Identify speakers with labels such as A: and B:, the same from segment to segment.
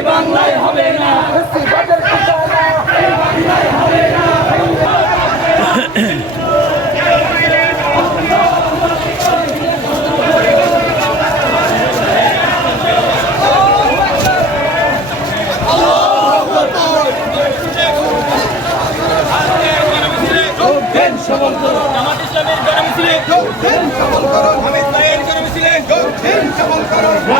A: ঠিকানা
B: এই বাংলায় হবে না।
A: ফেসিবাদের ঠিকানা
B: জামাত ইসলামের গণমিছিলে হামিদ ভাইয়ের গণমিছিলে
A: ভিক্ষা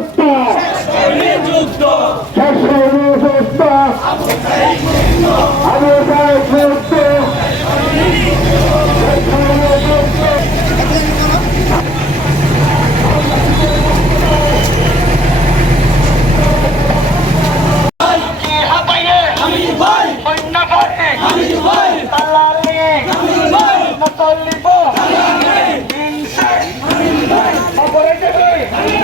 A: Bye.